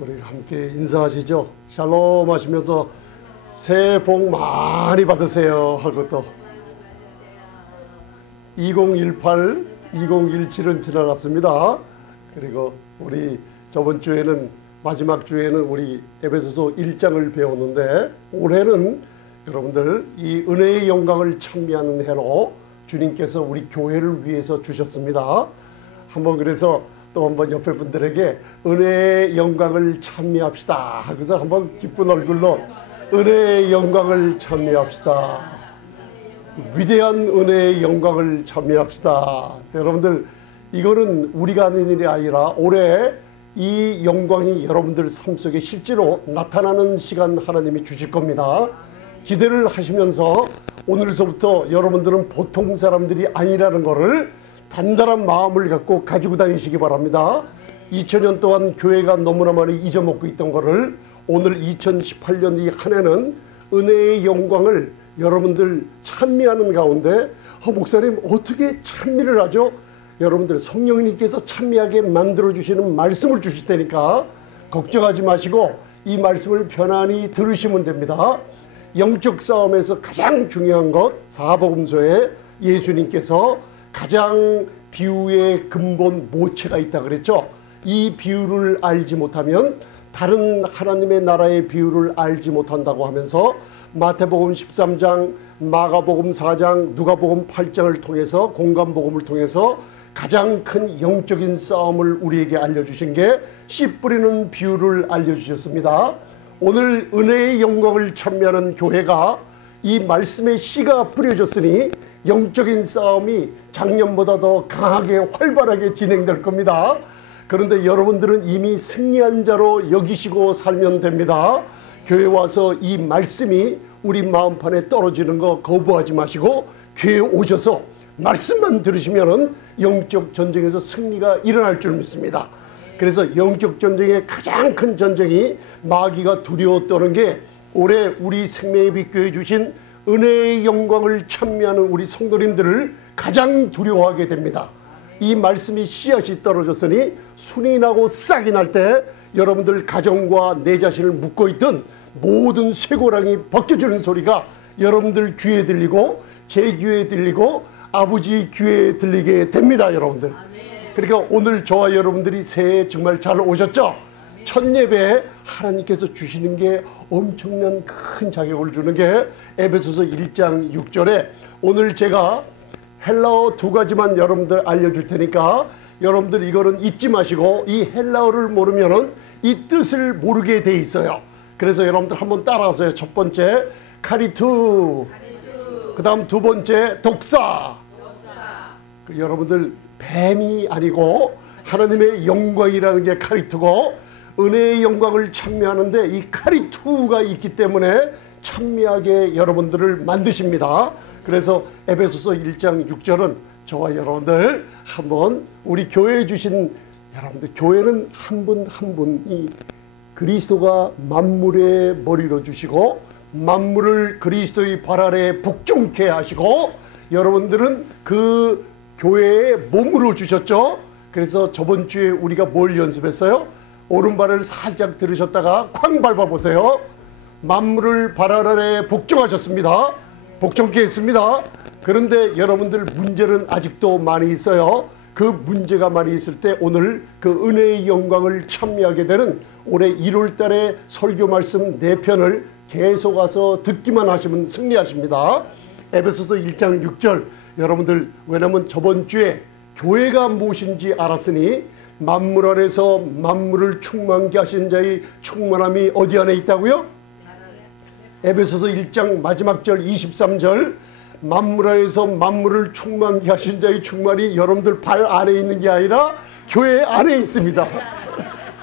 우리 함께 인사하시죠. 샬롬 하시면서 새해 복 많이 받으세요 하고 또 2018, 2017은 지나갔습니다. 그리고 우리 저번 주에는 마지막 주에는 우리 에베소서 1장을 배웠는데 올해는 여러분들 이 은혜의 영광을 찬미하는 해로 주님께서 우리 교회를 위해서 주셨습니다. 한번 그래서 또 한번 옆에 분들에게 은혜의 영광을 찬미합시다 하고서 한번 기쁜 얼굴로 은혜의 영광을 찬미합시다. 위대한 은혜의 영광을 찬미합시다. 여러분들 이거는 우리가 하는 일이 아니라 올해 이 영광이 여러분들 삶 속에 실제로 나타나는 시간 하나님이 주실 겁니다. 기대를 하시면서 오늘서부터 여러분들은 보통 사람들이 아니라는 것을 단단한 마음을 갖고 가지고 다니시기 바랍니다. 2000년 동안 교회가 너무나 많이 잊어먹고 있던 것을 오늘 2018년 이 한 해는 은혜의 영광을 여러분들 찬미하는 가운데 목사님 어떻게 찬미를 하죠? 여러분들 성령님께서 찬미하게 만들어주시는 말씀을 주실 테니까 걱정하지 마시고 이 말씀을 편안히 들으시면 됩니다. 영적 싸움에서 가장 중요한 것 사복음서에 예수님께서 가장 비유의 근본 모체가 있다 그랬죠. 이 비유를 알지 못하면 다른 하나님의 나라의 비유를 알지 못한다고 하면서 마태복음 13장, 마가복음 4장, 누가복음 8장을 통해서 공간복음을 통해서 가장 큰 영적인 싸움을 우리에게 알려주신 게 씨 뿌리는 비유를 알려주셨습니다. 오늘 은혜의 영광을 찬미하는 교회가 이 말씀의 씨가 뿌려졌으니 영적인 싸움이 작년보다 더 강하게 활발하게 진행될 겁니다. 그런데 여러분들은 이미 승리한 자로 여기시고 살면 됩니다. 교회 와서 이 말씀이 우리 마음판에 떨어지는 거 거부하지 마시고 교회에 오셔서 말씀만 들으시면 영적 전쟁에서 승리가 일어날 줄 믿습니다. 그래서 영적 전쟁의 가장 큰 전쟁이 마귀가 두려워 떠는 게 올해 우리 생명의 빛교회 주신 은혜의 영광을 찬미하는 우리 성도님들을 가장 두려워하게 됩니다. 이 말씀이 씨앗이 떨어졌으니 순이 나고 싹이 날 때 여러분들 가정과 내 자신을 묶고 있던 모든 쇠고랑이 벗겨지는 소리가 여러분들 귀에 들리고 제 귀에 들리고 아버지 귀에 들리게 됩니다. 여러분들. 그러니까 오늘 저와 여러분들이 새해 정말 잘 오셨죠? 첫 예배에 하나님께서 주시는 게 엄청난 큰 자격을 주는 게 에베소서 1장 6절에 오늘 제가 헬라어 2가지만 여러분들 알려줄 테니까 여러분들 이거는 잊지 마시고 이 헬라어를 모르면은 이 뜻을 모르게 돼 있어요. 그래서 여러분들 한번 따라하세요. 첫 번째 카리투, 그 다음 두 번째 독사. 여러분들 뱀이 아니고 하나님의 영광이라는 게 카리투고 은혜의 영광을 찬미하는데 이 카리투가 있기 때문에 찬미하게 여러분들을 만드십니다. 그래서 에베소서 1장 6절은 저와 여러분들 한번 우리 교회에 주신 여러분들 교회는 한 분 한 분이 그리스도가 만물의 머리로 주시고 만물을 그리스도의 발 아래 복종케 하시고 여러분들은 그 교회의 몸으로 주셨죠. 그래서 저번 주에 우리가 뭘 연습했어요? 오른발을 살짝 들으셨다가 쾅 밟아보세요. 만물을 발 아래 복종하셨습니다. 복종케 했습니다. 그런데 여러분들 문제는 아직도 많이 있어요. 그 문제가 많이 있을 때 오늘 그 은혜의 영광을 찬미하게 되는 올해 1월 달에 설교 말씀 4편을 계속 와서 듣기만 하시면 승리하십니다. 에베소서 1장 6절 여러분들 왜냐면 저번 주에 교회가 무엇인지 알았으니 만물 안에서 만물을 충만케 하신 자의 충만함이 어디 안에 있다고요? 에베소서 1장 마지막 절 23절 만물 안에서 만물을 충만케 하신 자의 충만이 여러분들 발 안에 있는 게 아니라 교회 안에 있습니다.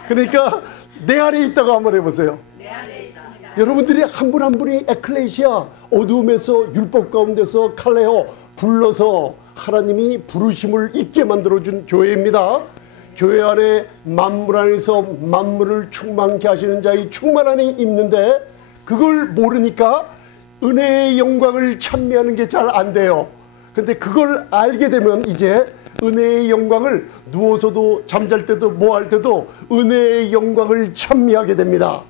그러니까 내 안에 있다고 한번 해보세요. 내 안에 있습니다. 여러분들이 한 분 한 분이 에클레시아 어두움에서 율법 가운데서 칼레오 불러서 하나님이 부르심을 있게 만들어준 교회입니다. 교회 안에 만물 안에서 만물을 충만케 하시는 자의 충만함이 있는데 그걸 모르니까 은혜의 영광을 찬미하는 게 잘 안 돼요. 근데 그걸 알게 되면 이제 은혜의 영광을 누워서도 잠잘 때도 뭐 할 때도 은혜의 영광을 찬미하게 됩니다.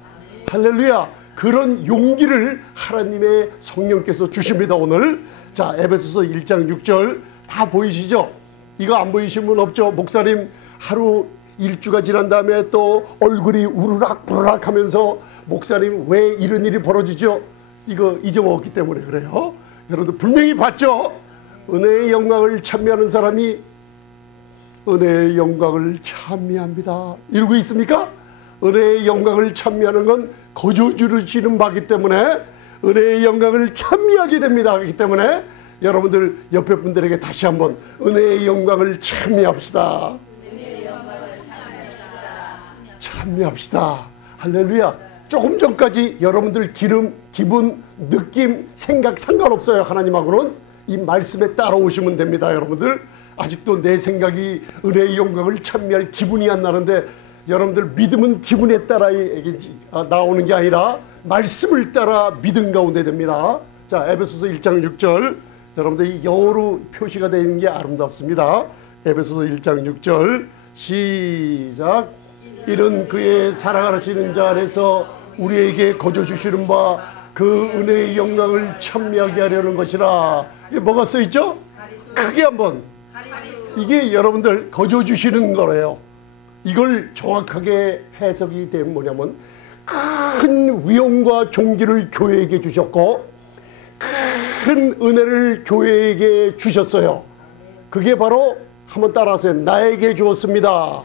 할렐루야. 그런 용기를 하나님의 성령께서 주십니다. 오늘 자, 에베소서 1장 6절 다 보이시죠? 이거 안 보이신 분 없죠? 목사님 하루 일주가 지난 다음에 또 얼굴이 우르락 부르락 하면서 목사님 왜 이런 일이 벌어지죠? 이거 잊어먹었기 때문에 그래요. 여러분들 분명히 봤죠? 은혜의 영광을 찬미하는 사람이 은혜의 영광을 찬미합니다. 이러고 있습니까? 은혜의 영광을 찬미하는 건 거저주시는 바기 때문에 은혜의 영광을 찬미하게 됩니다. 그렇기 때문에 여러분들 옆에 분들에게 다시 한번 은혜의 영광을 찬미합시다. 찬미합시다. 할렐루야. 조금 전까지 여러분들 기분, 느낌, 생각 상관없어요. 하나님하고는 이 말씀에 따라오시면 됩니다. 여러분들 아직도 내 생각이 은혜의 영광을 찬미할 기분이 안 나는데 여러분들 믿음은 기분에 따라 나오는 게 아니라 말씀을 따라 믿음 가운데 됩니다. 자, 에베소서 1장 6절 여러분들 이 영어로 표시가 되어 있는 게 아름답습니다. 에베소서 1장 6절 시작. 이는 그의 사랑하시는 자 안에서 우리에게 거저 주시는 바 그 은혜의 영광을 찬미하게 하려는 것이라. 이게 뭐가 써있죠? 크게 한번. 이게 여러분들 거저 주시는 거래요. 이걸 정확하게 해석이 되면 뭐냐면 큰 위엄과 존귀를 교회에게 주셨고 큰 은혜를 교회에게 주셨어요. 그게 바로 한번 따라하세요. 나에게 주었습니다.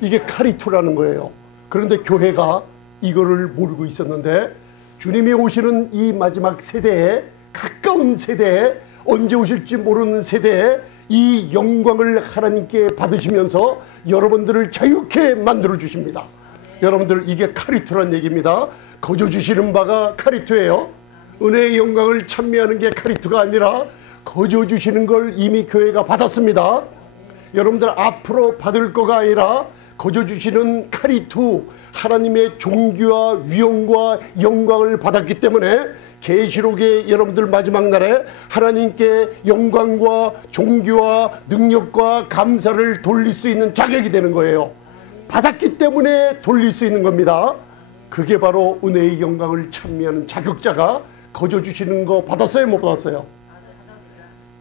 이게 카리투라는 거예요. 그런데 교회가 이거를 모르고 있었는데 주님이 오시는 이 마지막 세대에 가까운 세대에 언제 오실지 모르는 세대에 이 영광을 하나님께 받으시면서 여러분들을 자유케 만들어 주십니다. 여러분들 이게 카리투란 얘기입니다. 거저 주시는 바가 카리투예요. 은혜의 영광을 찬미하는 게 카리투가 아니라 거저 주시는 걸 이미 교회가 받았습니다. 여러분들 앞으로 받을 거가 아니라 거저 주시는 카리투 하나님의 존귀와 위엄과 영광을 받았기 때문에 계시록의 여러분들 마지막 날에 하나님께 영광과 존귀와 능력과 감사를 돌릴 수 있는 자격이 되는 거예요. 받았기 때문에 돌릴 수 있는 겁니다. 그게 바로 은혜의 영광을 찬미하는 자격자가 거저 주시는 거 받았어요? 못 받았어요?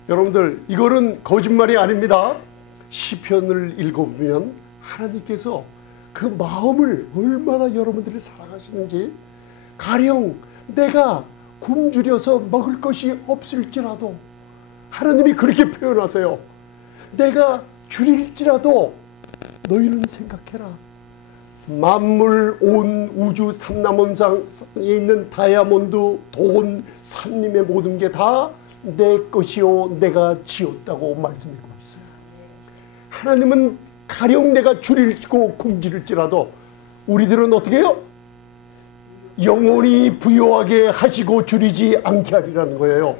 여러분들 이거는 거짓말이 아닙니다. 시편을 읽어보면 하나님께서 그 마음을 얼마나 여러분들이 사랑하시는지 가령 내가 굶주려서 먹을 것이 없을지라도 하나님이 그렇게 표현하세요. 내가 줄일지라도 너희는 생각해라. 만물 온 우주 삼라몬상에 있는 다이아몬드, 돈, 산림의 모든 게 다 내 것이요 내가 지었다고 말씀하고 있어요. 하나님은 가령 내가 줄이고 굶주릴지라도 우리들은 어떻게 해요? 영원히 부유하게 하시고 줄이지 않게 하리라는 거예요.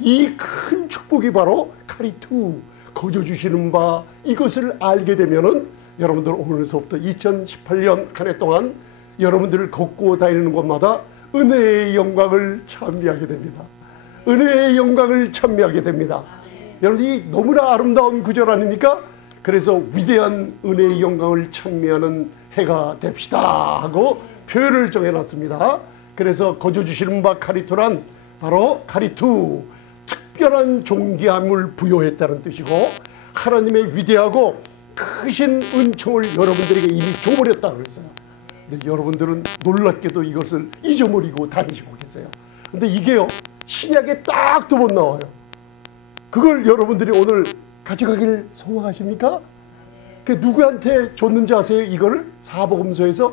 이 큰 축복이 바로 카리투, 거저 주시는 바, 이것을 알게 되면은 여러분들 오늘서부터 2018년 한 해 동안 여러분들을 걷고 다니는 곳마다 은혜의 영광을 찬미하게 됩니다. 은혜의 영광을 찬미하게 됩니다. 여러분 이 너무나 아름다운 구절 아닙니까? 그래서 위대한 은혜의 영광을 찬미하는 해가 됩시다 하고 표현을 정해놨습니다. 그래서 거저 주시는 바 카리투란 바로 카리투, 특별한 존귀함을 부여했다는 뜻이고 하나님의 위대하고 크신 은총을 여러분들에게 이미 줘버렸다 그랬어요. 근데 여러분들은 놀랍게도 이것을 잊어버리고 다니시고 계세요. 근데 이게요 신약에 딱 2번 나와요. 그걸 여러분들이 오늘 가져가길 소망하십니까? 그 누구한테 줬는지 아세요? 이거를 사복음서에서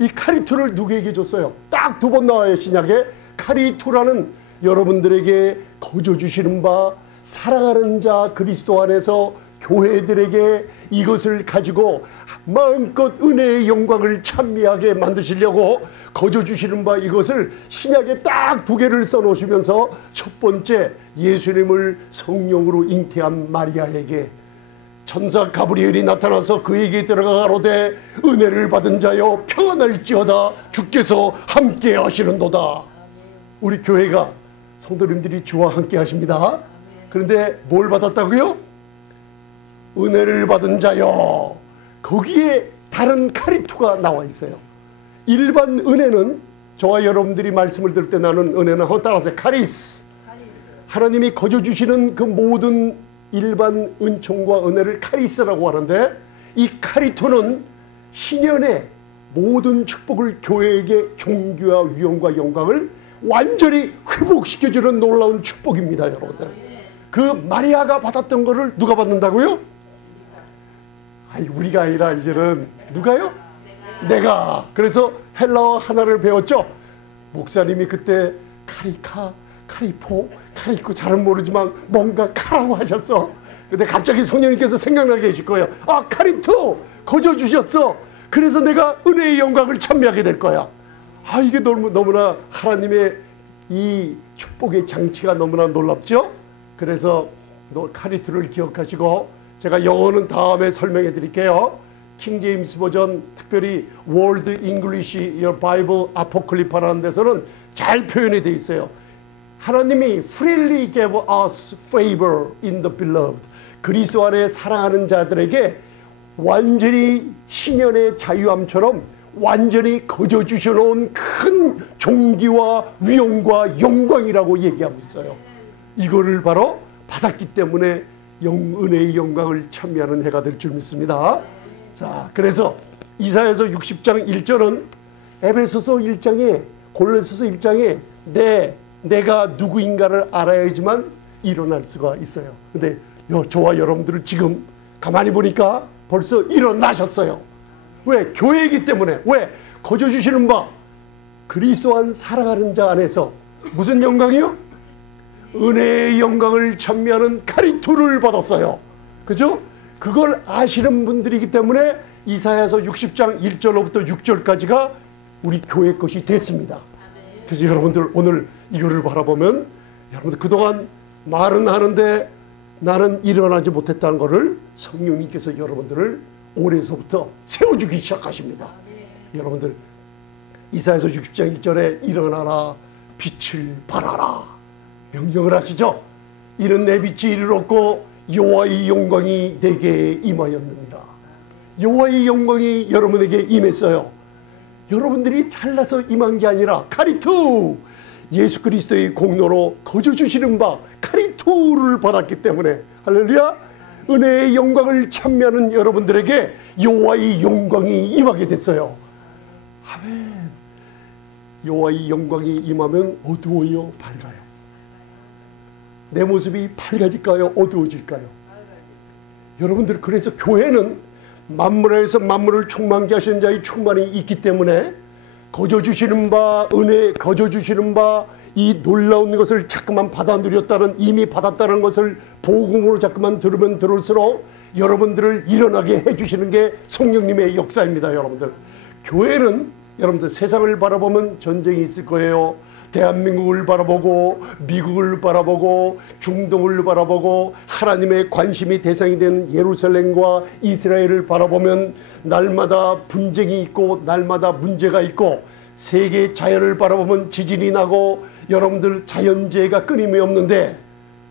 이 카리투를 누구에게 줬어요? 딱 2번 나와요. 신약에 카리투라는 여러분들에게 거저 주시는 바 사랑하는 자 그리스도 안에서 교회들에게 이것을 가지고 마음껏 은혜의 영광을 찬미하게 만드시려고 거저 주시는 바 이것을 신약에 딱 2개를 써놓으시면서 첫 번째 예수님을 성령으로 잉태한 마리아에게 천사 가브리엘이 나타나서 그에게 들어가 가로되 은혜를 받은 자여 평안할지어다 주께서 함께 하시는도다. 우리 교회가 성도님들이 주와 함께 하십니다. 그런데 뭘 받았다고요? 은혜를 받은 자여. 거기에 다른 카리투가 나와 있어요. 일반 은혜는 저와 여러분들이 말씀을 들을 때 나는 은혜는 한번 따라서 카리스. 하나님이 거저 주시는 그 모든 일반 은총과 은혜를 카리스라고 하는데, 이 카리토는 희년의 모든 축복을 교회에게 존귀와 위엄과 영광을 완전히 회복시켜주는 놀라운 축복입니다. 여러분들, 그 마리아가 받았던 거를 누가 받는다고요? 아니, 우리가 아니라 이제는 누가요? 내가. 그래서 헬라어 하나를 배웠죠. 목사님이 그때 카리카, 카리포, 카리코 잘은 모르지만 뭔가 카라고 하셨어. 근데 갑자기 성령님께서 생각나게 해줄 거예요. 아, 카리토 거저 주셨어. 그래서 내가 은혜의 영광을 찬미하게 될 거야. 아, 이게 너무나 하나님의 이 축복의 장치가 너무나 놀랍죠. 그래서 카리토를 기억하시고, 제가 영어는 다음에 설명해 드릴게요. 킹 제임스 버전, 특별히 월드 잉글리시 바이블 아포클리파라는 데서는 잘 표현이 되어 있어요. 하나님이 freely gave us favor in the beloved. 그리스도 안에 사랑하는 자들에게 완전히 신년의 자유함처럼 완전히 거저 주셔놓은 큰 존귀와 위엄과 영광이라고 얘기하고 있어요. 이거를 바로 받았기 때문에 은혜의 영광을 찬미하는 해가 될 줄 믿습니다. 자, 그래서 이사야서 60장 1절은 에베소서 1장에, 골로새서 1장에 내가 누구인가를 알아야지만 일어날 수가 있어요. 근데 저와 여러분들은 지금 가만히 보니까 벌써 일어나셨어요. 왜? 교회이기 때문에. 왜? 거저 주시는 바 그리스도 안 사랑하는 자 안에서 무슨 영광이요? 은혜의 영광을 찬미하는 카리토를 받았어요. 그죠? 그걸 아시는 분들이기 때문에 이사야서 60장 1절로부터 6절까지가 우리 교회 것이 됐습니다. 그래서 여러분들 오늘 이거를 바라보면, 여러분들 그동안 말은 하는데 나는 일어나지 못했다는 것을 성령님께서 여러분들을 올해서부터 세워주기 시작하십니다. 여러분들 이사야서 60장 1절에 일어나라 빛을 발하라 명령을 하시죠. 이는 내 빛이 이르렀고 여호와의 영광이 내게 임하였느니라. 여호와의 영광이 여러분에게 임했어요. 여러분들이 잘나서 임한 게 아니라 카리토, 예수 그리스도의 공로로 거저 주시는 바 카리토를 받았기 때문에, 할렐루야, 은혜의 영광을 찬미하는 여러분들에게 여호와의 영광이 임하게 됐어요. 아멘. 여호와의 영광이 임하면 어두워요, 밝아요? 내 모습이 밝아질까요, 어두워질까요? 여러분들, 그래서 교회는 만물에서 만물을 충만케 하시는 자의 충만이 있기 때문에 거저 주시는 바 은혜, 거저 주시는 바 이 놀라운 것을 자꾸만 받아 누렸다는, 이미 받았다는 것을 복음으로 자꾸만 들으면 들을수록 여러분들을 일어나게 해주시는 게 성령님의 역사입니다. 여러분들, 교회는 여러분들 세상을 바라보면 전쟁이 있을 거예요. 대한민국을 바라보고 미국을 바라보고 중동을 바라보고 하나님의 관심이 대상이 된 예루살렘과 이스라엘을 바라보면 날마다 분쟁이 있고 날마다 문제가 있고, 세계 자연을 바라보면 지진이 나고 여러분들 자연재해가 끊임이 없는데,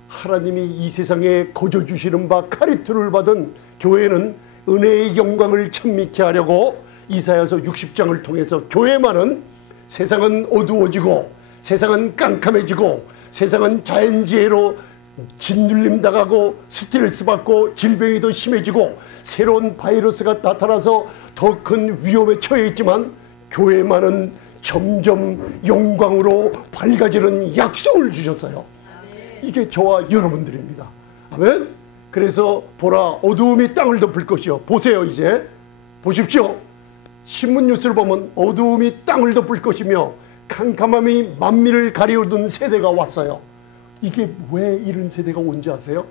하나님이 이 세상에 거저 주시는 바 카리토를 받은 교회는 은혜의 영광을 찬미케 하려고 이사야서 60장을 통해서 교회만은 세상은 어두워지고 세상은 깜깜해지고 세상은 자연재해로 짓눌림 당하고 스트레스 받고 질병이 더 심해지고 새로운 바이러스가 나타나서 더 큰 위험에 처해 있지만, 교회만은 점점 영광으로 밝아지는 약속을 주셨어요. 이게 저와 여러분들입니다. 아멘. 그래서 보라, 어두움이 땅을 덮을 것이요. 보세요, 이제 보십시오. 신문 뉴스를 보면 어두움이 땅을 덮을 것이며 캄캄함이 만민을 가리우던 세대가 왔어요. 이게 왜 이런 세대가 온지 아세요?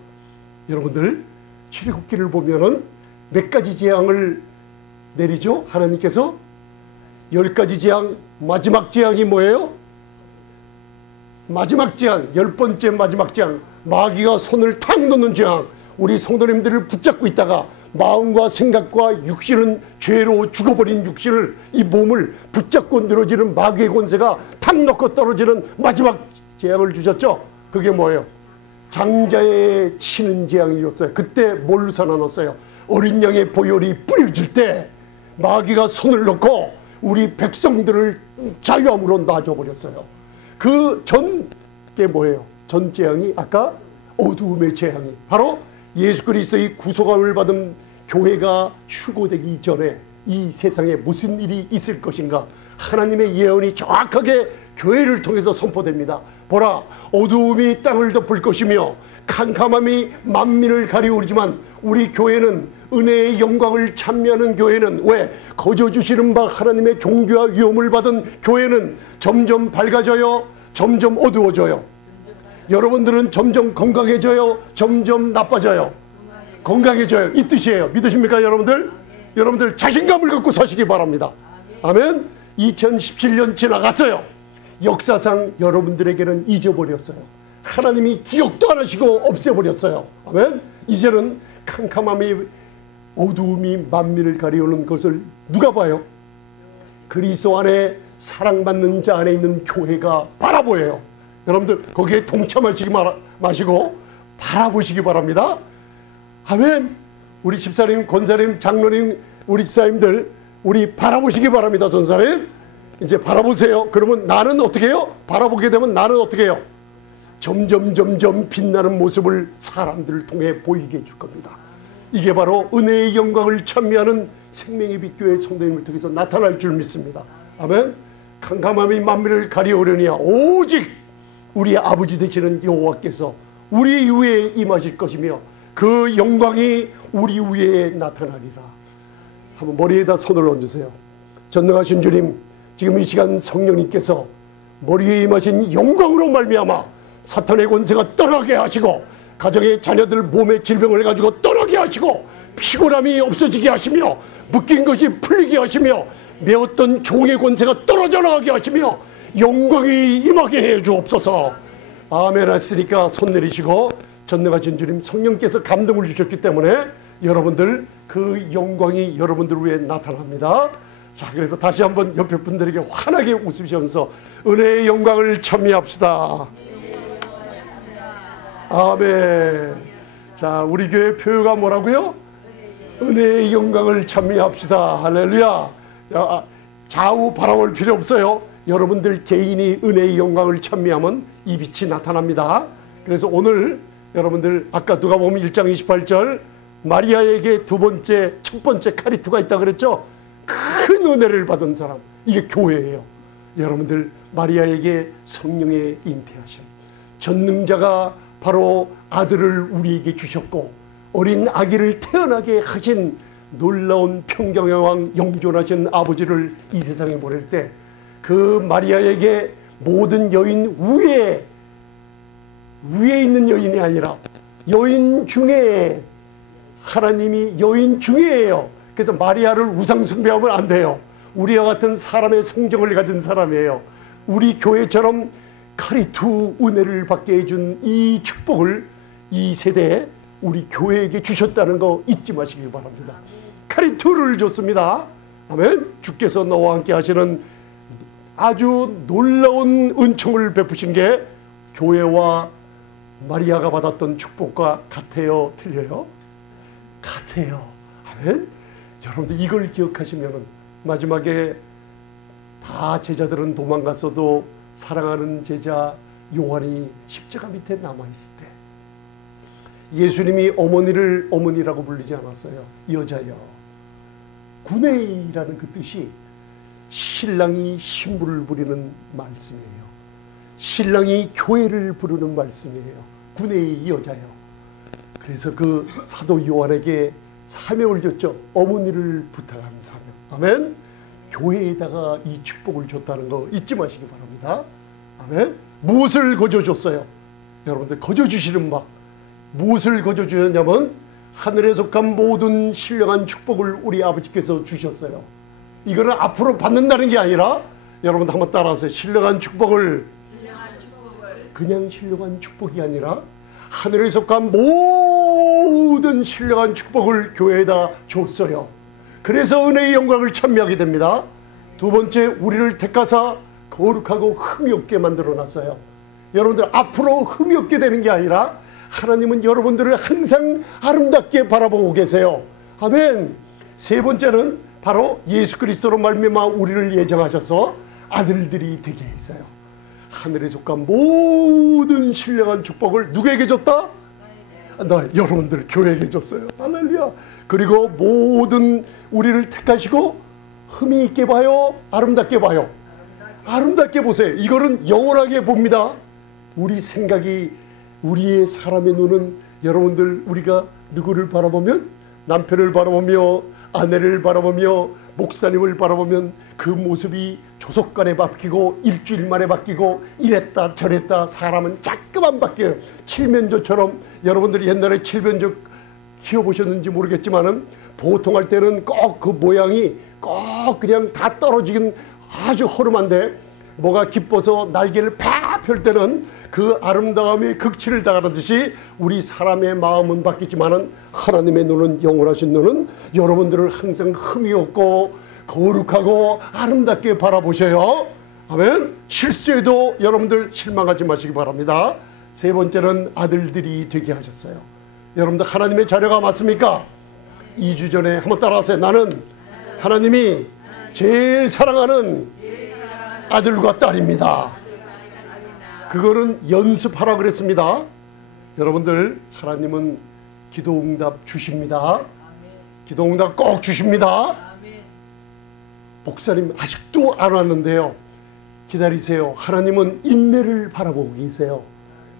여러분들, 출애굽기를 보면은 몇 가지 재앙을 내리죠? 하나님께서 10가지 재앙, 마지막 재앙이 뭐예요? 마지막 재앙, 10번째 마지막 재앙, 마귀가 손을 탁 놓는 재앙. 우리 성도님들을 붙잡고 있다가 마음과 생각과 육신은 죄로 죽어버린 육신을, 이 몸을 붙잡고 늘어지는 마귀의 권세가 탁 놓고 떨어지는 마지막 재앙을 주셨죠. 그게 뭐예요? 장자에 치는 재앙이었어요. 그때 뭘로 살아났어요? 어린 양의 보혈이 뿌려질 때 마귀가 손을 넣고 우리 백성들을 자유함으로 놔줘버렸어요. 그 전 게 뭐예요? 전 재앙이 아까 어두움의 재앙이 바로 예수 그리스도의 구속함을 받은 교회가 휴고되기 전에 이 세상에 무슨 일이 있을 것인가, 하나님의 예언이 정확하게 교회를 통해서 선포됩니다. 보라, 어두움이 땅을 덮을 것이며 캄캄함이 만민을 가리우리지만 우리 교회는, 은혜의 영광을 찬미하는 교회는, 왜? 거저 주시는 바 하나님의 종교와 위엄을 받은 교회는 점점 밝아져요, 점점 어두워져요. 여러분들은 점점 건강해져요, 점점 나빠져요? 건강해져요. 이 뜻이에요. 믿으십니까 여러분들? 여러분들 자신감을 갖고 사시기 바랍니다. 아멘. 2017년 지나갔어요. 역사상 여러분들에게는 잊어버렸어요. 하나님이 기억도 안 하시고 없애버렸어요. 아멘. 이제는 캄캄함이, 어두움이 만민을 가리우는 것을 누가 봐요? 그리스도 안에 사랑받는 자 안에 있는 교회가 바라보여요. 여러분들 거기에 동참하시기 마시고 바라보시기 바랍니다. 아멘. 우리 집사님, 권사님, 장로님, 우리 집사님들 우리 바라보시기 바랍니다. 전사님 이제 바라보세요. 그러면 나는 어떻게 해요? 바라보게 되면 나는 어떻게 해요? 점점 빛나는 모습을 사람들을 통해 보이게 해줄 겁니다. 이게 바로 은혜의 영광을 찬미하는 생명의 빛 교회 성도님을 통해서 나타날 줄 믿습니다. 아멘. 캄캄함이 만민을 가리우려니와 오직 우리 아버지 되시는 여호와께서 우리 위에 임하실 것이며 그 영광이 우리 위에 나타나리라. 한번 머리에다 손을 얹으세요. 전능하신 주님, 지금 이 시간 성령님께서 머리에 임하신 영광으로 말미암아 사탄의 권세가 떠나게 하시고 가정의 자녀들 몸의 질병을 가지고 떠나게 하시고 피곤함이 없어지게 하시며 묶인 것이 풀리게 하시며 매었던 종의 권세가 떨어져 나가게 하시며 영광이 임하게 해 주옵소서. 아멘 하시니까 손 내리시고, 전능하신 주님 성령께서 감동을 주셨기 때문에 여러분들 그 영광이 여러분들 위해 나타납니다. 자, 그래서 다시 한번 옆에 분들에게 환하게 웃으시면서 은혜의 영광을 찬미합시다. 아멘. 자, 우리 교회 표어가 뭐라고요? 은혜의 영광을 찬미합시다. 할렐루야. 좌우 바라볼 필요 없어요. 여러분들 개인이 은혜의 영광을 찬미하면 이 빛이 나타납니다. 그래서 오늘 여러분들 아까 누가복음 1장 28절 마리아에게 첫 번째 카리투가 있다 그랬죠. 큰 은혜를 받은 사람, 이게 교회예요. 여러분들 마리아에게 성령의 잉태하심, 전능자가 바로 아들을 우리에게 주셨고 어린 아기를 태어나게 하신 놀라운 평강의 왕 영존하신 아버지를 이 세상에 보낼 때 그 마리아에게 모든 여인 위에 있는 여인이 아니라 여인 중에, 하나님이 여인 중에예요. 그래서 마리아를 우상 숭배하면 안 돼요. 우리와 같은 사람의 성정을 가진 사람이에요. 우리 교회처럼 카리투 은혜를 받게 해준 이 축복을 이 세대에 우리 교회에게 주셨다는 거 잊지 마시기 바랍니다. 카리투를 줬습니다. 아멘. 주께서 너와 함께 하시는 아주 놀라운 은총을 베푸신 게 교회와 마리아가 받았던 축복과 같아요? 틀려요? 같아요. 아멘. 여러분들 이걸 기억하시면 마지막에 다 제자들은 도망갔어도 사랑하는 제자 요한이 십자가 밑에 남아있을 때 예수님이 어머니를 어머니라고 부르지 않았어요. 여자여. 구내이라는 그 뜻이 신랑이 신부를 부르는 말씀이에요. 신랑이 교회를 부르는 말씀이에요. 구내이 여자여. 그래서 그 사도 요한에게 사명을 줬죠. 어머니를 부탁한 사명. 아멘. 교회에다가 이 축복을 줬다는 거 잊지 마시기 바랍니다. 아멘. 무엇을 거저줬어요? 여러분들 거저주시는 바 무엇을 거저주셨냐면 하늘에 속한 모든 신령한 축복을 우리 아버지께서 주셨어요. 이거는 앞으로 받는다는 게 아니라 여러분 한번 따라하세요. 신령한 축복을 그냥 신령한 축복이 아니라 하늘에 속한 모든 신령한 축복을 교회에다 줬어요. 그래서 은혜의 영광을 찬미하게 됩니다. 두 번째, 우리를 택하사 거룩하고 흠이 없게 만들어 놨어요. 여러분들 앞으로 흠이 없게 되는 게 아니라 하나님은 여러분들을 항상 아름답게 바라보고 계세요. 아멘. 세 번째는 바로 예수 그리스도로 말미암아 우리를 예정하셔서 아들들이 되게 했어요. 하늘에 속한 모든 신령한 축복을 누구에게 줬다? 여러분들 교회에게 줬어요. 할렐루야. 그리고 모든 우리를 택하시고 흠이 있게 봐요, 아름답게 봐요? 아름답게 보세요. 이거는 영원하게 봅니다. 우리 생각이, 우리의 사람의 눈은 여러분들, 우리가 누구를 바라보면, 남편을 바라보며 아내를 바라보며 목사님을 바라보면 그 모습이 조속간에 바뀌고 일주일 만에 바뀌고 이랬다 저랬다. 사람은 자꾸만 바뀌어요. 칠면조처럼. 여러분들이 옛날에 칠면조 키워보셨는지 모르겠지만은 보통 할 때는 꼭 그 모양이 꼭 그냥 다 떨어지긴 아주 허름한데, 뭐가 기뻐서 날개를 팍 펼 때는 그 아름다움의 극치를 다가듯이 우리 사람의 마음은 바뀌지만은 하나님의 눈은, 영원하신 눈은 여러분들을 항상 흠이 없고 거룩하고 아름답게 바라보셔요. 아멘. 실수에도 여러분들 실망하지 마시기 바랍니다. 세 번째는 아들들이 되게 하셨어요. 여러분들 하나님의 자녀가 맞습니까? 2주 전에 한번 따라하세요. 나는 하나님이 제일 사랑하는 아들과 딸입니다. 그거는 연습하라 그랬습니다. 여러분들, 하나님은 기도응답 주십니다. 기도응답 꼭 주십니다. 목사님 아직도 안 왔는데요, 기다리세요. 하나님은 인내를 바라보고 계세요.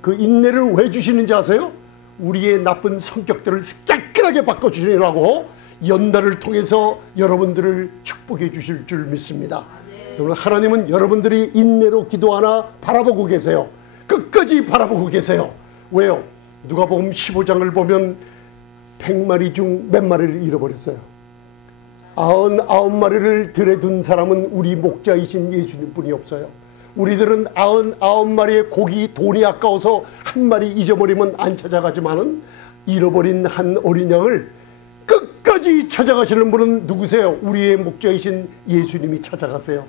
그 인내를 왜 주시는지 아세요? 우리의 나쁜 성격들을 깨끗하게 바꿔주시라고 연단을 통해서 여러분들을 축복해 주실 줄 믿습니다. 여러분, 하나님은 여러분들이 인내로 기도하나 바라보고 계세요. 끝까지 바라보고 계세요. 왜요? 누가복음 15장을 보면 100마리 중 몇 마리를 잃어버렸어요. 99마리를 들에 둔 사람은 우리 목자이신 예수님 뿐이 없어요. 우리들은 99마리의 고기 돈이 아까워서 한 마리 잊어버리면 안 찾아가지만은 잃어버린 한 어린 양을 끝까지 찾아가시는 분은 누구세요? 우리의 목자이신 예수님이 찾아가세요.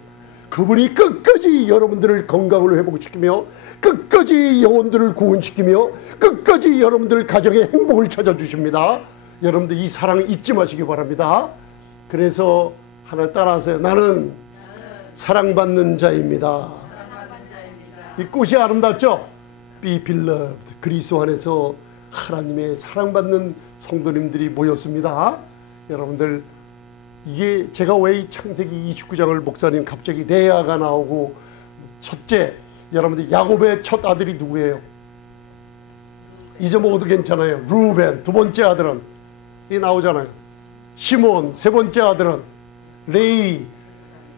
그분이 끝까지 여러분들을 건강을 회복시키며 끝까지 영혼들을 구원시키며 끝까지 여러분들 가정의 행복을 찾아주십니다. 여러분들 이 사랑 잊지 마시기 바랍니다. 그래서 하나 따라하세요. 나는 사랑받는 자입니다. 이 꽃이 아름답죠? Be beloved. 그리스도 안에서 하나님의 사랑받는 성도님들이 모였습니다. 여러분들, 이게 제가 왜 이 창세기 29장을 목사님 갑자기 레아가 나오고, 첫째, 여러분들 야곱의 첫 아들이 누구예요? 잊어먹어도 괜찮아요. 루벤. 두 번째 아들은 이 나오잖아요. 시몬. 세 번째 아들은 레위.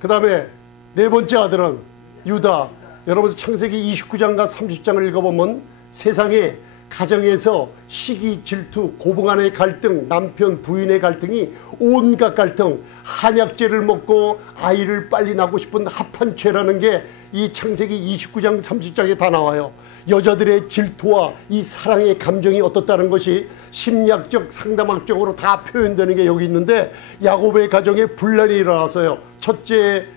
그 다음에 네 번째 아들은 유다. 여러분 창세기 29장과 30장을 읽어보면 세상에 가정에서 시기, 질투, 고부간의 갈등, 남편, 부인의 갈등이 온갖 갈등, 한약재를 먹고 아이를 빨리 낳고 싶은 합한죄라는 게 이 창세기 29장, 30장에 다 나와요. 여자들의 질투와 이 사랑의 감정이 어떻다는 것이 심리학적, 상담학적으로 다 표현되는 게 여기 있는데, 야곱의 가정에 분란이 일어났어요. 첫째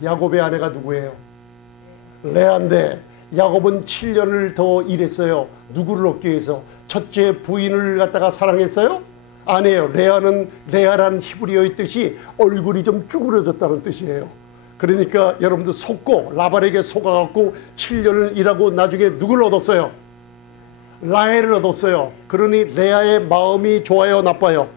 야곱의 아내가 누구예요? 레아인데 야곱은 7년을 더 일했어요. 누구를 얻기 위해서? 첫째 부인을 갖다가 사랑했어요? 아니에요. 레아는, 레아란 히브리어의 뜻이 얼굴이 좀 쭈그러졌다는 뜻이에요. 그러니까 여러분들 속고, 라반에게 속아갖고 7년을 일하고 나중에 누구를 얻었어요? 라헬을 얻었어요. 그러니 레아의 마음이 좋아요, 나빠요?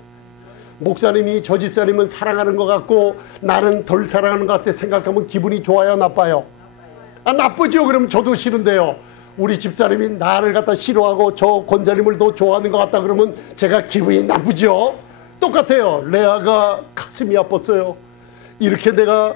목사님이 저 집사님은 사랑하는 것 같고 나는 덜 사랑하는 것 같아 생각하면 기분이 좋아요, 나빠요? 아, 나쁘죠. 그러면 저도 싫은데요. 우리 집사님이 나를 갖다 싫어하고 저 권사님을 더 좋아하는 것 같다 그러면 제가 기분이 나쁘죠. 똑같아요. 레아가 가슴이 아팠어요. 이렇게 내가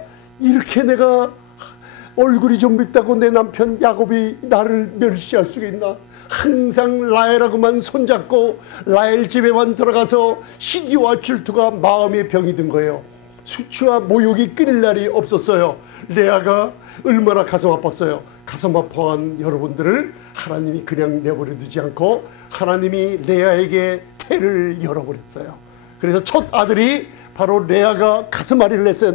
얼굴이 좀 밉다고 내 남편 야곱이 나를 멸시할 수가 있나? 항상 라헬하고만 손잡고 라헬 집에만 들어가서 시기와 질투가 마음의 병이 든 거예요. 수치와 모욕이 끊일 날이 없었어요. 레아가 얼마나 가슴 아팠어요. 가슴 아파한 여러분들을 하나님이 그냥 내버려 두지 않고 하나님이 레아에게 태를 열어버렸어요. 그래서 첫 아들이 바로 레아가 가슴앓이를 했어요.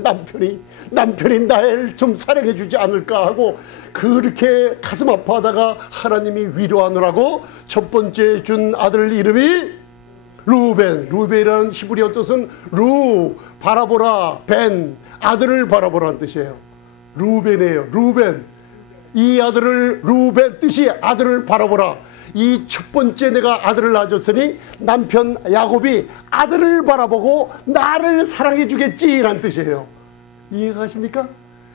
남편이 나를 좀 사랑해 주지 않을까 하고 그렇게 가슴 아파하다가 하나님이 위로하느라고 첫 번째 준 아들 이름이 루벤이라는 히브리어 뜻은 바라보라, 아들을 바라보라는 뜻이에요. 루벤이에요. 이 아들을 루벤 뜻이 아들을 바라보라. 이 첫 번째 내가 아들을 낳아줬으니 남편 야곱이 아들을 바라보고 나를 사랑해 주겠지라는 뜻이에요. 이해가 가십니까?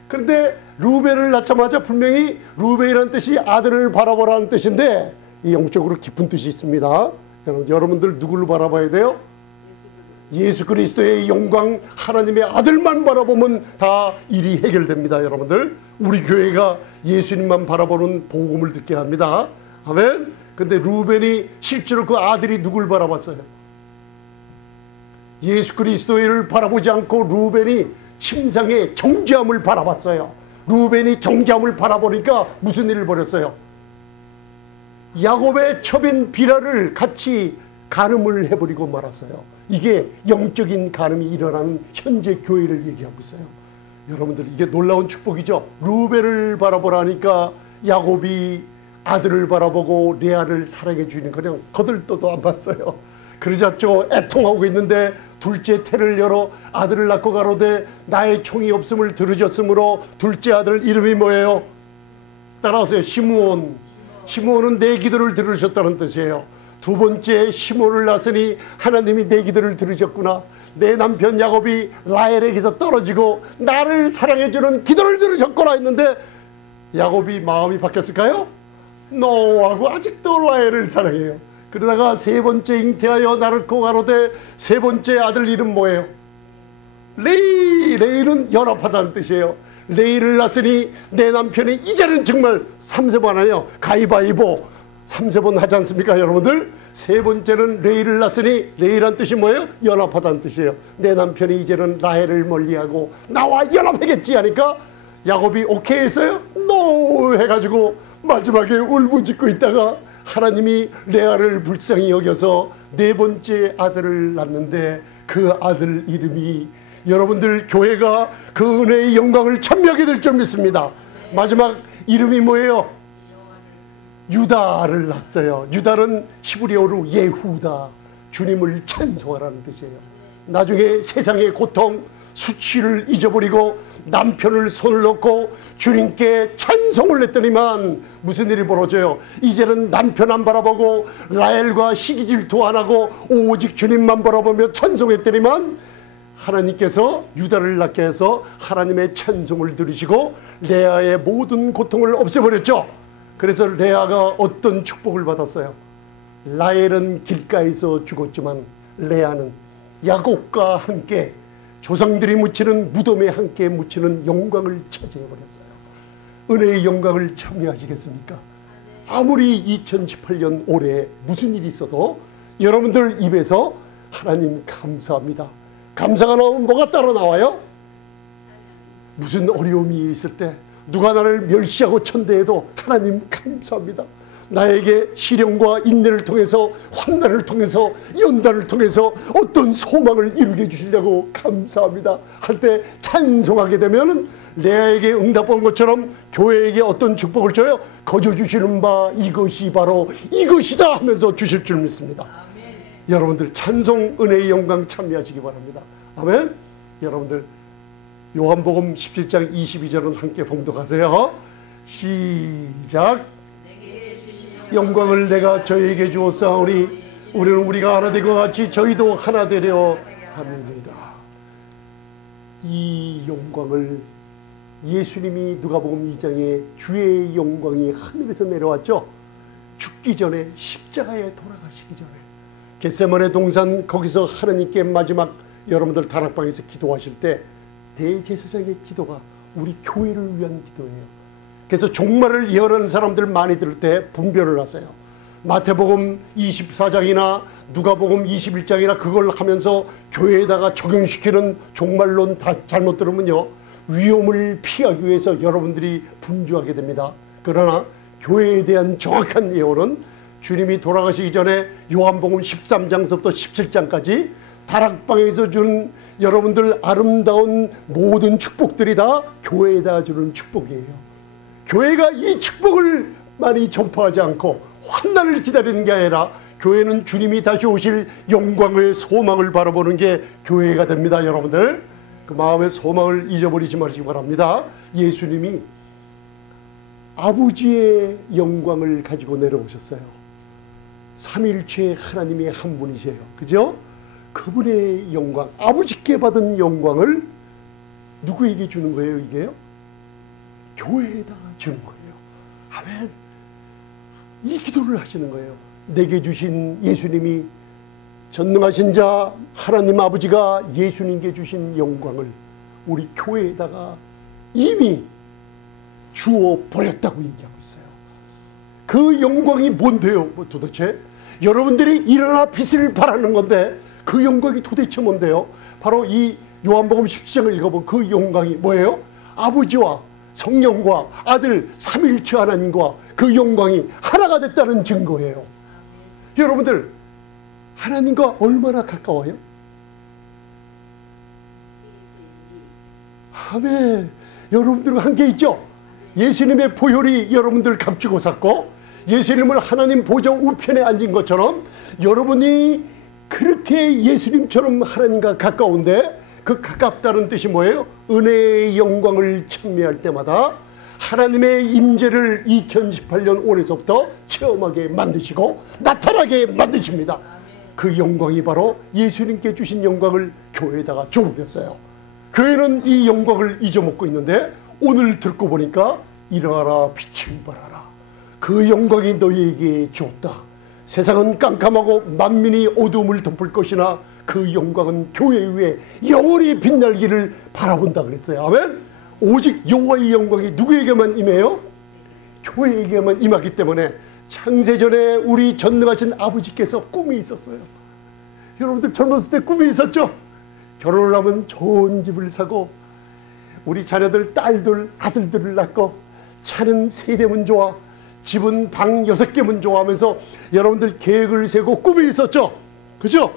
그런데 루벤을 낳자마자 분명히 루벤이라는 뜻이 아들을 바라보라는 뜻인데 이 영적으로 깊은 뜻이 있습니다. 여러분들 누구를 바라봐야 돼요? 예수 그리스도의 영광, 하나님의 아들만 바라보면 다 일이 해결됩니다. 여러분들 우리 교회가 예수님만 바라보는 복음을 듣게 합니다. 아멘. 근데 루벤이 실제로 그 아들이 누굴 바라봤어요? 예수 그리스도를 바라보지 않고 루벤이 침상의 정죄함을 바라봤어요. 루벤이 정죄함을 바라보니까 무슨 일을 벌였어요? 야곱의 첩인 비라를 같이 간음을 해버리고 말았어요. 이게 영적인 간음이 일어나는 현재 교회를 얘기하고 있어요. 여러분들 이게 놀라운 축복이죠. 루벤을 바라보라니까 야곱이 아들을 바라보고 레아를 사랑해 주는 그냥 거들떠도 안 봤어요. 그러자죠. 애통하고 있는데 둘째 태를 열어 아들을 낳고 가로되 나의 총이 없음을 들으셨으므로 둘째 아들 이름이 뭐예요? 따라하세요. 시므온은 내 기도를 들으셨다는 뜻이에요. 두 번째 시므온을 낳았으니 하나님이 내 기도를 들으셨구나. 내 남편 야곱이 라헬에게서 떨어지고 나를 사랑해주는 기도를 들으셨구나 했는데 야곱이 마음이 바뀌었을까요? 노하고 아직도 라헬을 사랑해요. 그러다가 세 번째 잉태하여 나를 고 가로되 세 번째 아들 이름 뭐예요? 레이는 연합하다는 뜻이에요. 레이를 낳았으니 내 남편이 이제는 정말 3세번 하네요. 가위바위보 3세번 하지 않습니까 여러분들? 세 번째는 레이를 낳았으니 레이란 뜻이 뭐예요? 연합하다는 뜻이에요. 내 남편이 이제는 라헬을 멀리하고 나와 연합하겠지 하니까 야곱이 오케이 했어요? 노 해가지고 마지막에 울부짖고 있다가 하나님이 레아를 불쌍히 여겨서 네 번째 아들을 낳는데 그 아들 이름이 여러분들 교회가 그 은혜의 영광을 찬미하게 될 줄 믿습니다. 마지막 이름이 뭐예요? 유다를 낳았어요. 유다는 히브리어로 예후다, 주님을 찬송하라는 뜻이에요. 나중에 세상의 고통, 수치를 잊어버리고 남편을 손을 놓고 주님께 찬송을 했더니만 무슨 일이 벌어져요? 이제는 남편 안 바라보고 라헬과 시기 질투 안 하고 오직 주님만 바라보며 찬송했더니만 하나님께서 유다를 낳게 해서 하나님의 찬송을 들으시고 레아의 모든 고통을 없애버렸죠. 그래서 레아가 어떤 축복을 받았어요? 라헬은 길가에서 죽었지만 레아는 야곱과 함께 조상들이 묻히는 무덤에 함께 묻히는 영광을 차지해버렸어요. 은혜의 영광을 참여하시겠습니까? 아무리 2018년 올해 무슨 일이 있어도 여러분들 입에서 하나님 감사합니다. 감사가 나오면 뭐가 따로 나와요? 무슨 어려움이 있을 때 누가 나를 멸시하고 천대해도 하나님 감사합니다. 나에게 시련과 인내를 통해서 환난을 통해서 연단을 통해서 어떤 소망을 이루게 해주시려고 감사합니다 할 때 찬송하게 되면 레아에게 응답한 것처럼 교회에게 어떤 축복을 줘요? 거저 주시는 바 이것이 바로 이것이다 하면서 주실 줄 믿습니다. 아멘. 여러분들 찬송 은혜의 영광 참여하시기 바랍니다. 아멘. 여러분들 요한복음 17장 22절은 함께 봉독하세요. 시작. 영광을 내가 저에게 주었사오니 우리는 우리가 하나 된 것 같이 저희도 하나 되려 함이니이다. 이 영광을 예수님이 누가복음 2장에 주의 영광이 하늘에서 내려왔죠. 죽기 전에 십자가에 돌아가시기 전에 겟세마네 동산 거기서 하나님께 마지막 여러분들 다락방에서 기도하실 때 대제사장의 기도가 우리 교회를 위한 기도예요. 그래서 종말을 예언하는 사람들 많이 들을 때 분별을 하세요. 마태복음 24장이나 누가복음 21장이나 그걸 하면서 교회에다가 적용시키는 종말론 다 잘못 들으면요 위험을 피하기 위해서 여러분들이 분주하게 됩니다. 그러나 교회에 대한 정확한 예언은 주님이 돌아가시기 전에 요한복음 13장서부터 17장까지 다락방에서 준 여러분들 아름다운 모든 축복들이 다 교회에다 주는 축복이에요. 교회가 이 축복을 많이 전파하지 않고 환난을 기다리는 게 아니라 교회는 주님이 다시 오실 영광의 소망을 바라보는 게 교회가 됩니다. 여러분들 그 마음의 소망을 잊어버리지 마시기 바랍니다. 예수님이 아버지의 영광을 가지고 내려오셨어요. 삼일체 하나님이 한 분이세요. 그죠? 그분의 영광, 아버지께 받은 영광을 누구에게 주는 거예요? 이게요? 교회에다 주는 거예요. 아멘. 이 기도를 하시는 거예요. 내게 주신 예수님이, 전능하신 자 하나님 아버지가 예수님께 주신 영광을 우리 교회에다가 이미 주어 버렸다고 얘기하고 있어요. 그 영광이 뭔데요? 도대체 여러분들이 일어나 빛을 발하는 건데 그 영광이 도대체 뭔데요? 바로 이 요한복음 17장을 읽어보면 그 영광이 뭐예요? 아버지와 성령과 아들 삼일체 하나님과 그 영광이 하나가 됐다는 증거예요. 여러분들 하나님과 얼마나 가까워요? 아멘. 여러분들과 함께 있죠? 예수님의 보혈이 여러분들 감추고 샀고 예수님을 하나님 보좌 우편에 앉은 것처럼 여러분이 그렇게 예수님처럼 하나님과 가까운데 그 가깝다는 뜻이 뭐예요? 은혜의 영광을 찬미할 때마다 하나님의 임재를 2018년 올해서부터 체험하게 만드시고 나타나게 만드십니다. 그 영광이 바로 예수님께 주신 영광을 교회에다가 줘버렸어요. 교회는 이 영광을 잊어먹고 있는데 오늘 듣고 보니까 일어나라 빛을 발하라. 그 영광이 너희에게 주었다. 세상은 깜깜하고 만민이 어두움을 덮을 것이나 그 영광은 교회 위에 영원히 빛날기를 바라본다 그랬어요. 아멘. 오직 여호와의 영광이 누구에게만 임해요? 교회에게만 임하기 때문에 창세전에 우리 전능하신 아버지께서 꿈이 있었어요. 여러분들 젊었을 때 꿈이 있었죠? 결혼을 하면 좋은 집을 사고 우리 자녀들 딸들 아들들을 낳고 차는 3대면 좋아 집은 방 6개면 좋아 하면서 여러분들 계획을 세고 꿈이 있었죠? 그죠?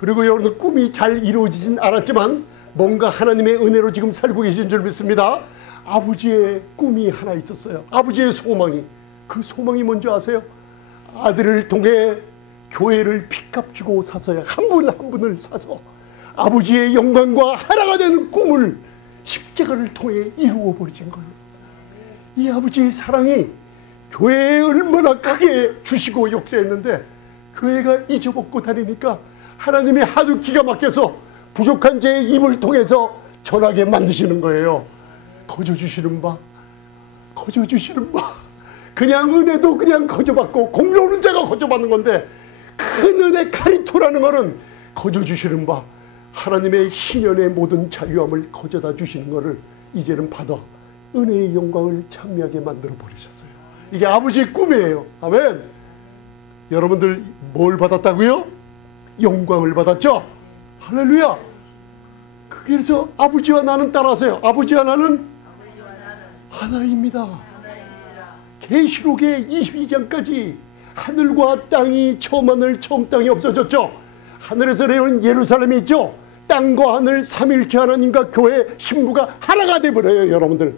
그리고 여러분들 꿈이 잘 이루어지진 않았지만 뭔가 하나님의 은혜로 지금 살고 계신 줄 믿습니다. 아버지의 꿈이 하나 있었어요. 아버지의 소망이. 그 소망이 뭔지 아세요? 아들을 통해 교회를 핏값 주고 사서야 한 분 한 분을 사서 아버지의 영광과 하나가 되는 꿈을 십자가를 통해 이루어 버리신 거예요. 이 아버지의 사랑이 교회에 얼마나 크게 주시고 역사했는데 교회가 잊어먹고 다니니까 하나님이 하도 기가 막혀서 부족한 제 입을 통해서 전하게 만드시는 거예요. 거저 주시는 바, 거저 주시는 바. 그냥 은혜도 그냥 거저받고 공로는 자가 거저받는 건데 큰 은혜 카리토라는 거는 거저 주시는 바, 하나님의 신연의 모든 자유함을 거저다 주시는 거를 이제는 받아 은혜의 영광을 찬미하게 만들어 버리셨어요. 이게 아버지의 꿈이에요. 아멘. 여러분들 뭘 받았다고요? 영광을 받았죠? 할렐루야. 그래서 아버지와 나는 따라하세요. 아버지와 나는 하나입니다. 계시록의 22장까지 하늘과 땅이 처음 하늘 처음 땅이 없어졌죠. 하늘에서 내려온 예루살렘이 있죠. 땅과 하늘 삼일체 하나님과 교회 신부가 하나가 돼버려요. 여러분들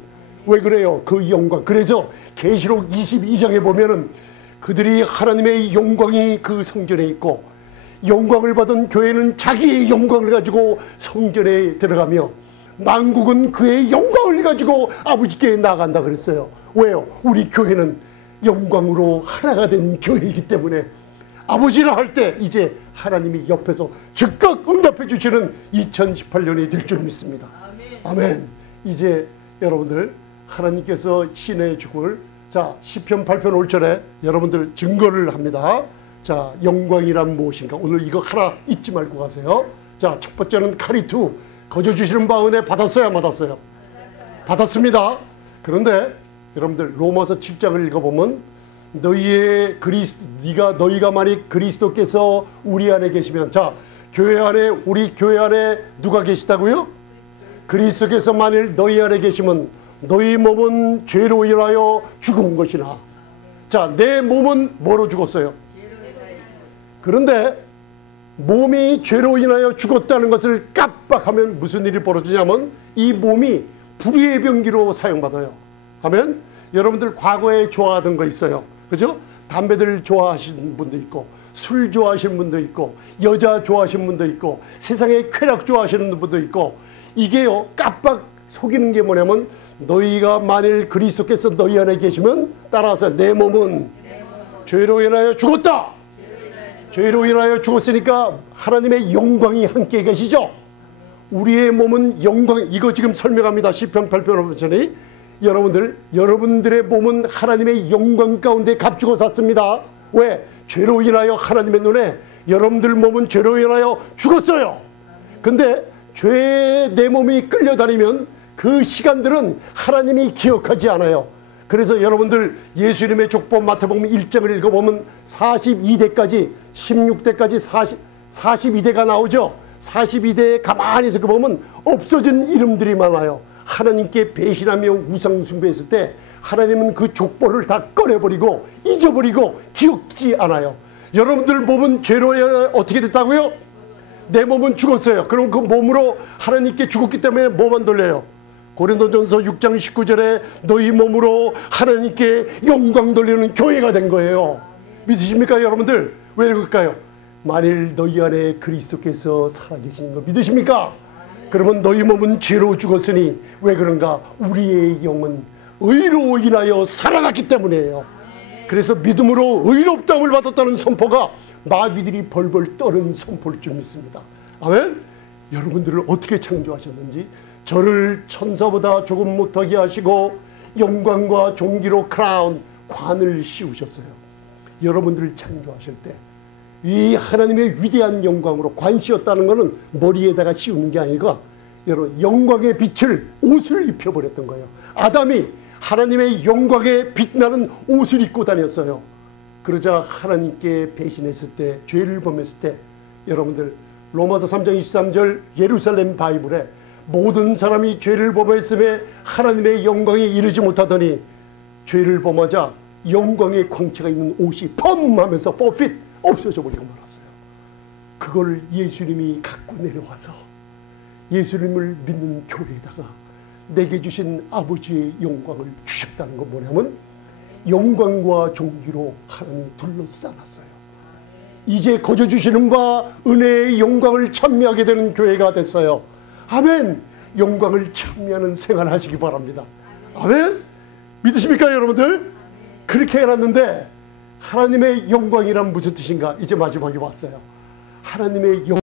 왜 그래요? 그 영광. 그래서 계시록 22장에 보면은 그들이 하나님의 영광이 그 성전에 있고 영광을 받은 교회는 자기의 영광을 가지고 성전에 들어가며 만국은 그의 영광을 가지고 아버지께 나아간다 그랬어요. 왜요? 우리 교회는 영광으로 하나가 된 교회이기 때문에 아버지라 할 때 이제 하나님이 옆에서 즉각 응답해 주시는 2018년이 될 줄 믿습니다. 아멘. 이제 여러분들 하나님께서 신의 축복을 자 시편 8편 5절에 여러분들 증거를 합니다. 자 영광이란 무엇인가 오늘 이거 하나 잊지 말고 가세요. 자 첫 번째는 카리투 거저 주시는 바 은혜 받았어요 안 받았어요? 받았습니다. 그런데 여러분들 로마서 7장을 읽어보면 너희가 만약 그리스도께서 우리 안에 계시면 자 교회 안에 우리 교회 안에 누가 계시다고요? 그리스도께서 만일 너희 안에 계시면 너희 몸은 죄로 인하여 죽은 것이나 자 내 몸은 뭐로 죽었어요? 그런데 몸이 죄로 인하여 죽었다는 것을 깜빡하면 무슨 일이 벌어지냐면 이 몸이 불의의 병기로 사용받아요. 하면 여러분들 과거에 좋아하던 거 있어요. 그죠? 담배들 좋아하시는 분도 있고 술 좋아하시는 분도 있고 여자 좋아하시는 분도 있고 세상에 쾌락 좋아하시는 분도 있고 이게요 깜빡 속이는 게 뭐냐면 너희가 만일 그리스도께서 너희 안에 계시면 따라서 내 몸은 죄로 인하여 죽었다. 죄로 인하여 죽었으니까 하나님의 영광이 함께 계시죠. 우리의 몸은 영광, 이거 지금 설명합니다. 시편 8편 5편이 여러분들의 몸은 하나님의 영광 가운데 값주고 샀습니다. 왜? 죄로 인하여 하나님의 눈에 여러분들 몸은 죄로 인하여 죽었어요. 근데 죄에 내 몸이 끌려다니면 그 시간들은 하나님이 기억하지 않아요. 그래서 여러분들 예수님의 족보 마태복음 1장을 읽어보면 42대까지 16대까지 42대가 나오죠. 42대에 가만히 있어 보면 없어진 이름들이 많아요. 하나님께 배신하며 우상 숭배했을 때 하나님은 그 족보를 다 꺼내버리고 잊어버리고 기억지 않아요. 여러분들 몸은 죄로 어떻게 됐다고요? 내 몸은 죽었어요. 그럼 그 몸으로 하나님께 죽었기 때문에 뭐만 돌려요? 고린도전서 6장 19절에 너희 몸으로 하나님께 영광 돌리는 교회가 된 거예요. 믿으십니까 여러분들? 왜 그럴까요? 만일 너희 안에 그리스도께서 살아계시는 거 믿으십니까? 그러면 너희 몸은 죄로 죽었으니 왜 그런가? 우리의 영은 의로 인하여 살아났기 때문이에요. 그래서 믿음으로 의롭다움을 받았다는 선포가 마귀들이 벌벌 떠는 선포일 줄 믿습니다. 아멘? 여러분들을 어떻게 창조하셨는지 저를 천사보다 조금 못하게 하시고 영광과 존귀로 크라운, 관을 씌우셨어요. 여러분들을 창조하실 때 이 하나님의 위대한 영광으로 관 씌웠다는 것은 머리에다가 씌우는 게 아니고 여러분 영광의 빛을 옷을 입혀버렸던 거예요. 아담이 하나님의 영광에 빛나는 옷을 입고 다녔어요. 그러자 하나님께 배신했을 때, 죄를 범했을 때 여러분들 로마서 3장 23절 예루살렘 바이블에 모든 사람이 죄를 범했음에 하나님의 영광에 이르지 못하더니 죄를 범하자 영광의 광채가 있는 옷이 펌 하면서 forfeit 없어져 버리고 말았어요. 그걸 예수님이 갖고 내려와서 예수님을 믿는 교회에다가 내게 주신 아버지의 영광을 주셨다는 건 뭐냐면 영광과 존귀로 하나님 둘러싸놨어요. 이제 거저 주시는 바 은혜의 영광을 찬미하게 되는 교회가 됐어요. 아멘. 영광을 찬미하는 생활하시기 바랍니다. 아멘. 믿으십니까 여러분들? 그렇게 해놨는데 하나님의 영광이란 무슨 뜻인가? 이제 마지막에 왔어요. 하나님의